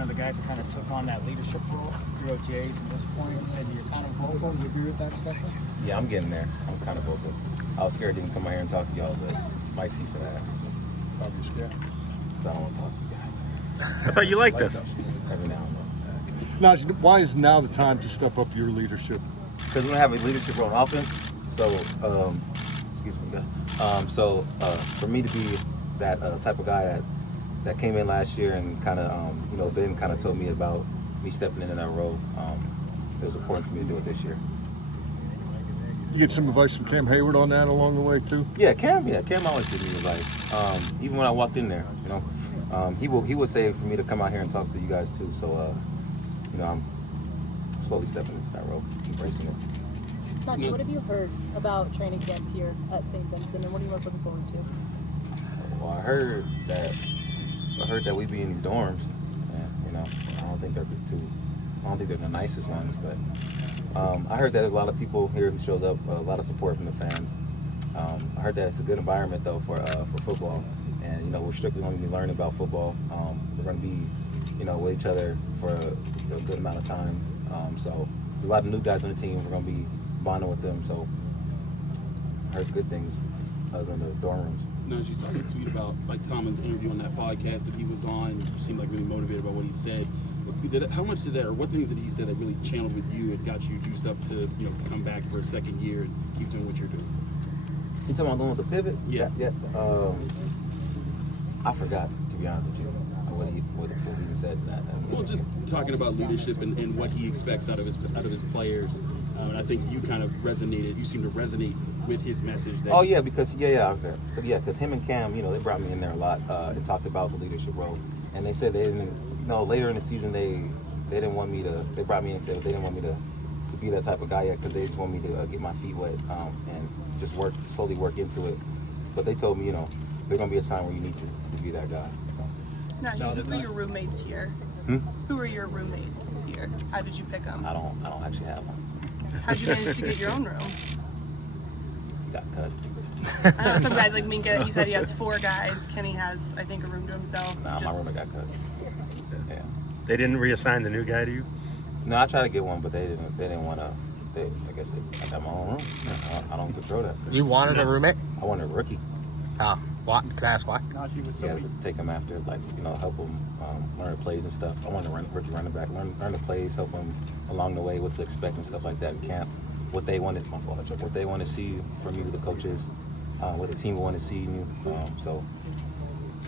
one of the guys that kind of took on that leadership role through OTAs at this point. You said you're kind of vocal. Do you agree with that assessment? Yeah, I'm getting there. I'm kind of vocal. I was scared to even come out here and talk to y'all, but Mike C said I have to. Probably scared. So I don't want to talk to you guys. I thought you liked us. Every now and then. Now, why is now the time to step up your leadership? Because we don't have a leadership role on offense. So, excuse me, guys. For me to be that type of guy that came in last year and kind of, Ben kind of told me about me stepping in that role. It was important for me to do it this year. You get some advice from Cam Hayward on that along the way too? Yeah, Cam always gives me advice. Even when I walked in there, he would say for me to come out here and talk to you guys too. So, I'm slowly stepping into that role, embracing it. Najee, what have you heard about training camp here at Saint Vincent, and what are you most looking forward to? Well, I heard that we be in these dorms, and I don't think they're the nicest ones, but I heard that there's a lot of people here who showed up, a lot of support from the fans. I heard that it's a good environment though for football, and we're strictly going to be learning about football. We're going to be with each other for a good amount of time. So there's a lot of new guys on the team. We're going to be bonding with them. So I heard good things other than the dorm rooms. Najee, saw your tweet about Tomlin's interview on that podcast that he was on. You seemed like really motivated about what he said. How much did that, or what things did he say that really channeled with you and got you juiced up to come back for a second year and keep doing what you're doing? You talking about going with the pivot? Yeah. I forgot, to be honest with you, what he even said in that. Well, just talking about leadership and what he expects out of his players. And I think you kind of resonated. You seem to resonate with his message. Because because him and Cam, they brought me in there a lot and talked about the leadership role. And they said they didn't, later in the season they didn't want me to. They brought me in and said they didn't want me to be that type of guy yet because they just want me to get my feet wet and just slowly work into it. But they told me, there's gonna be a time where you need to be that guy. So. Now, who are your roommates here? Who are your roommates here? How did you pick them? I don't actually have one. How'd you manage to get your own room? Got cut. I know some guys like Minka. He said he has 4 guys. Kenny has, I think, a room to himself. Nah, my roommate got cut. Yeah. They didn't reassign the new guy to you? No, I tried to get one, but they didn't want to. I guess I got my own room. I don't control that. You wanted a roommate? I wanted a rookie. What? Could I ask why? Yeah, to take him after, help him learn the plays and stuff. I wanted a rookie running back, learn the plays, help him along the way, what to expect and stuff like that in camp. What they wanted, what they want to see from you, the coaches, what the team want to see in you. So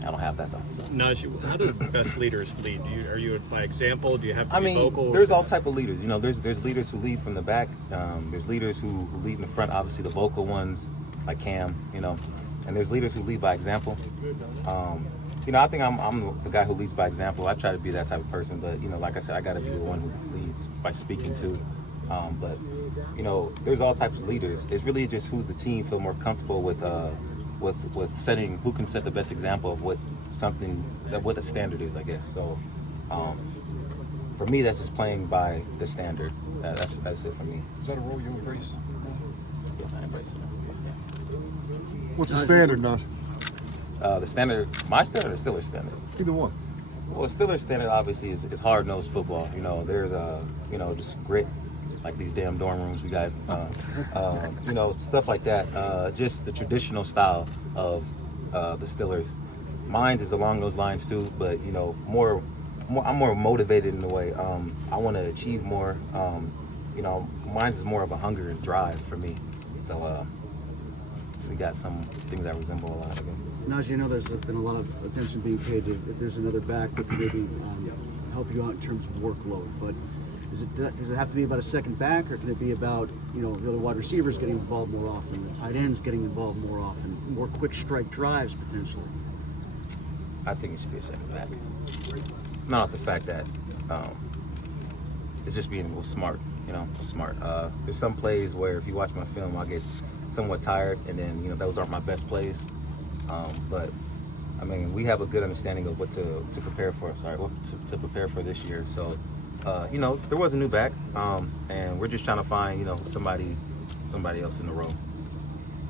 I don't have that though. So. Najee, how do best leaders lead? Are you by example? Do you have to be vocal? There's all type of leaders. There's leaders who lead from the back. There's leaders who lead in the front. Obviously, the vocal ones like Cam. And there's leaders who lead by example. I think I'm the guy who leads by example. I try to be that type of person, but like I said, I got to be the one who leads by speaking to. But there's all types of leaders. It's really just who the team feel more comfortable with setting, who can set the best example of what the standard is, I guess. So for me, that's just playing by the standard. That's it for me. Is that a role you embrace? Yes, I embrace it. What's the standard now? The standard, my standard, or Steelers standard? Either one. Well, Steelers standard obviously is hard-nosed football. There's just grit, like these damn dorm rooms we got. Stuff like that. Just the traditional style of the Steelers. Mine is along those lines too, but more. I'm more motivated in a way. I want to achieve more. Mine is more of a hunger and drive for me. So. We got some things that resemble a lot of them. Najee, I know there's been a lot of attention being paid to if there's another back that can maybe help you out in terms of workload. But does it have to be about a second back, or can it be about the other wide receivers getting involved more often, the tight ends getting involved more often, more quick strike drives potentially? I think it should be a second back. Not the fact that it's just being a little smart. Smart. There's some plays where if you watch my film, I'll get somewhat tired, and then those aren't my best plays. But we have a good understanding of what to prepare for. To prepare for this year. So, there was a new back, and we're just trying to find somebody else in the row.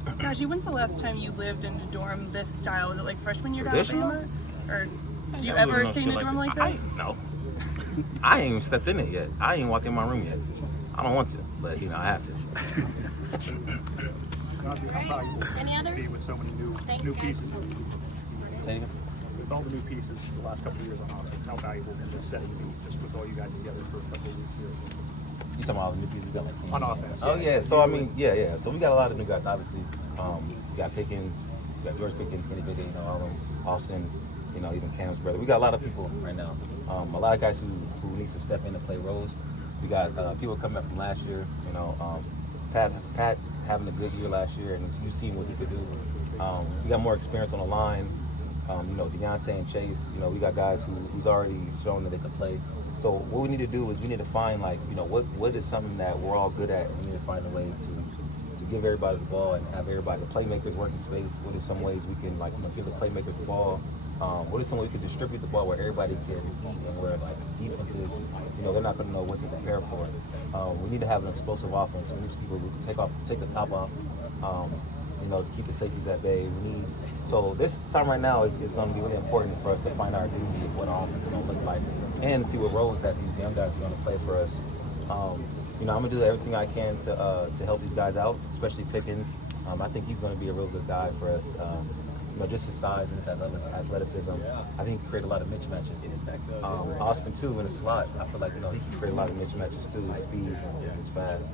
Najee, when's the last time you lived in a dorm this style? Was it like freshman year to Traditional? Alabama, or did you ever stay in a dorm like this? No. I ain't even stepped in it yet. I ain't even walked in my room yet. I don't want to, but you know I have to. Right. Any others? With so many new pieces. Say again? With all the new pieces the last couple of years on offense, how valuable can this setting be just with all you guys together for a couple of weeks here? You talking about all the new pieces we got like On offense. Oh yeah. So I mean, yeah. So we got a lot of new guys. Obviously, we got Pickens, we got George Pickens, Kenny Pickett, you know, all them, Austin, you know, even Cam's brother. We got a lot of people right now. A lot of guys who needs to step in and play roles. We got people coming up from last year. You know, Pat having a good year last year, and you've seen what he could do. We got more experience on the line. You know, Deontay and Chase. You know, we got guys who's already shown that they can play. So what we need to do is we need to find, like, you know, what is something that we're all good at, and we need to find a way to give everybody the ball and have everybody, the playmakers, work in space. What are some ways we can, like, you know, give the playmakers the ball? What is some way we can distribute the ball where everybody can, and where, like, defenses, you know, they're not going to know what to prepare for. We need to have an explosive offense. We need people who take the top off, you know, to keep the safeties at bay. So this time right now is going to be really important for us to find our identity of what our offense is going to look like, and see what roles that these young guys are going to play for us. You know, I'm going to do everything I can to help these guys out, especially Pickens. I think he's going to be a real good guy for us. You know, just his size and his athleticism, I think he can create a lot of mismatches. Austin too in the slot, I feel like, you know, he can create a lot of mismatches too. His speed, his fast.